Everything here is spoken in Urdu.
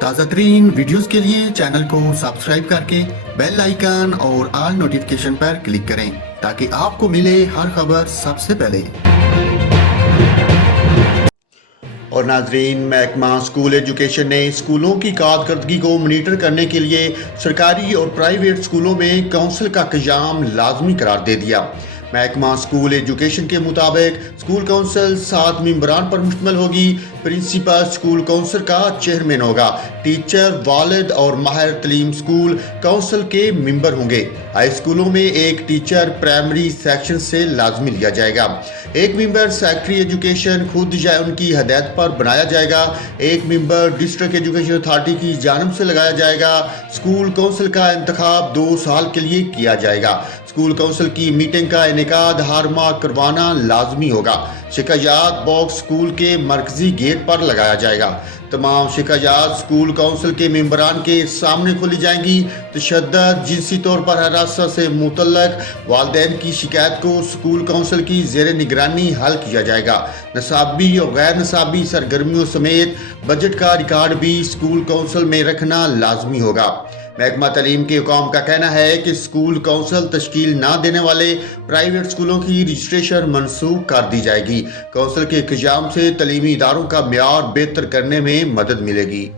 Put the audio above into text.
تازہ ترین ویڈیوز کے لیے چینل کو سبسکرائب کر کے بیل آئیکن اور آل نوٹیفیکیشن پر کلک کریں تاکہ آپ کو ملے ہر خبر سب سے پہلے۔ اور ناظرین، محکمہ اسکول ایجوکیشن نے اسکولوں کی کارکردگی کو مانیٹر کرنے کے لیے سرکاری اور پرائیویٹ اسکولوں میں کونسل کا قیام لازمی قرار دے دیا۔ محکمہ اسکول ایجوکیشن کے مطابق اسکول کونسل 7 ممبران پر مشتمل ہوگی۔ پرنسپل اسکول کونسل کا چیئرمین ہوگا۔ ٹیچر، والد اور ماہر تعلیم اسکول کونسل کے ممبر ہوں گے۔ ہائی اسکولوں میں ایک ٹیچر پرائمری سیکشن سے لازمی لیا جائے گا۔ ایک ممبر سیکرٹری ایجوکیشن خود یا ان کی ہدایت پر بنایا جائے گا۔ ایک ممبر ڈسٹرکٹ ایجوکیشن اتھارٹی کی جانب سے لگایا جائے گا۔ اسکول کونسل کا انتخاب 2 سال کے لیے کیا جائے گا۔ اسکول کونسل کی میٹنگ کا انعقاد ہر ماہ کروانا لازمی ہوگا۔ شکایات باکس اسکول کے مرکزی گیٹ پر لگایا جائے گا۔ تمام شکایات اسکول کونسل کے ممبران کے سامنے کھولی جائیں گی۔ تشدد، جنسی طور پر ہراساں سے متعلق والدین کی شکایت کو اسکول کونسل کی زیر نگرانی حل کیا جائے گا۔ نصابی اور غیر نصابی سرگرمیوں سمیت بجٹ کا ریکارڈ بھی اسکول کونسل میں رکھنا لازمی ہوگا۔ محکمہ تعلیم کے حکام کا کہنا ہے کہ اسکول کونسل تشکیل نہ دینے والے پرائیویٹ اسکولوں کی رجسٹریشن منسوخ کر دی جائے گی۔ کونسل کے قیام سے تعلیمی اداروں کا معیار بہتر کرنے میں مدد ملے گی۔